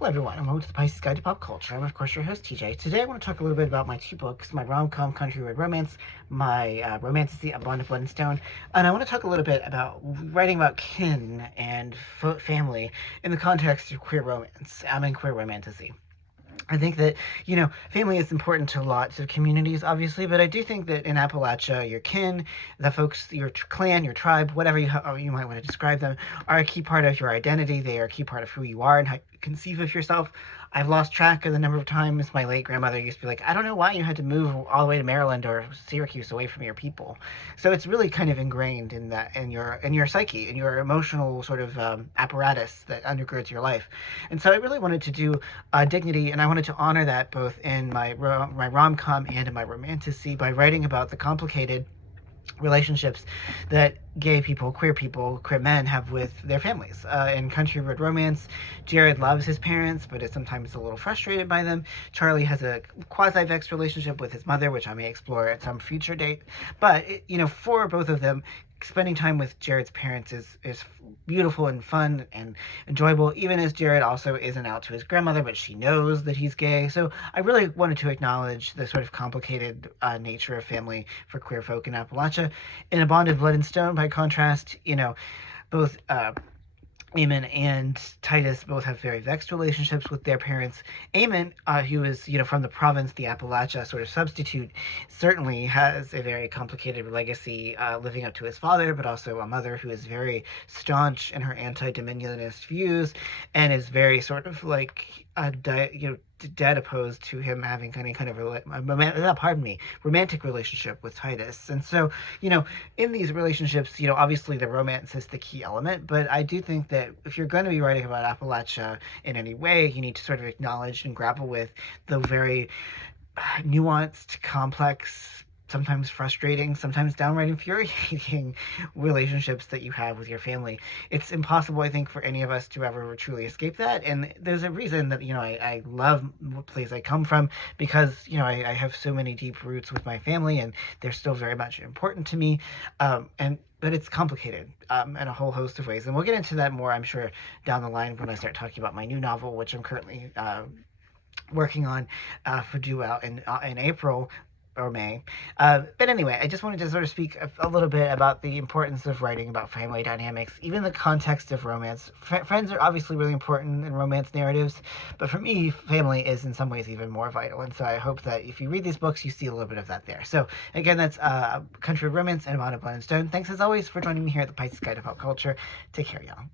Hello everyone, and welcome to the Pisces Guide to Pop Culture. I'm of course your host TJ. Today I want to talk a little bit about my two books, my rom-com Country Road Romance, my Romantasy, A Bond of Blood and Stone, and I want to talk a little bit about writing about kin and family in the context of queer romance. I'm in queer romantasy. I think that, family is important to lots of communities, obviously, but I do think that in Appalachia, your kin, the folks, your clan, your tribe, whatever you might want to describe them, are a key part of your identity. They are a key part of who you are and how you conceive of yourself. I've lost track of the number of times my late grandmother used to be like, I don't know why you had to move all the way to Maryland or Syracuse away from your people. So it's really kind of ingrained in that, in your psyche, in your emotional sort of apparatus that undergirds your life. And so I really wanted to do dignity, and I wanted to honor that both in my rom-com and in my romantasy by writing about the complicated relationships that gay people, queer men have with their families. In Country Road Romance, Jared loves his parents, but is sometimes a little frustrated by them. Charlie has a quasi-vexed relationship with his mother, which I may explore at some future date. But, for both of them, spending time with Jared's parents is beautiful and fun and enjoyable, even as Jared also isn't out to his grandmother, but she knows that he's gay. So I really wanted to acknowledge the sort of complicated nature of family for queer folk in Appalachia. In A Bond of Blood and Stone, by contrast, both Eamon and Titus both have very vexed relationships with their parents. Eamon, who is, from the province, the Appalachia sort of substitute, certainly has a very complicated legacy living up to his father, but also a mother who is very staunch in her anti-dominionist views and is very sort of like, dead opposed to him having any kind of romantic relationship with Titus. And so, in these relationships, obviously the romance is the key element, but I do think that if you're going to be writing about Appalachia in any way, you need to sort of acknowledge and grapple with the very nuanced, complex, sometimes frustrating, sometimes downright infuriating relationships that you have with your family. It's impossible, I think, for any of us to ever truly escape that. And there's a reason that, I love the place I come from, because, I have so many deep roots with my family, and they're still very much important to me. But it's complicated in a whole host of ways. And we'll get into that more, I'm sure, down the line when I start talking about my new novel, which I'm currently working on for due out in April or May. But anyway, I just wanted to sort of speak a little bit about the importance of writing about family dynamics, even the context of romance. Friends are obviously really important in romance narratives, but for me, family is in some ways even more vital. And so I hope that if you read these books, you see a little bit of that there. So again, that's Country Romance and A Bond of Blood and Stone. Thanks as always for joining me here at the Pisces Guide to Pop Culture. Take care, y'all.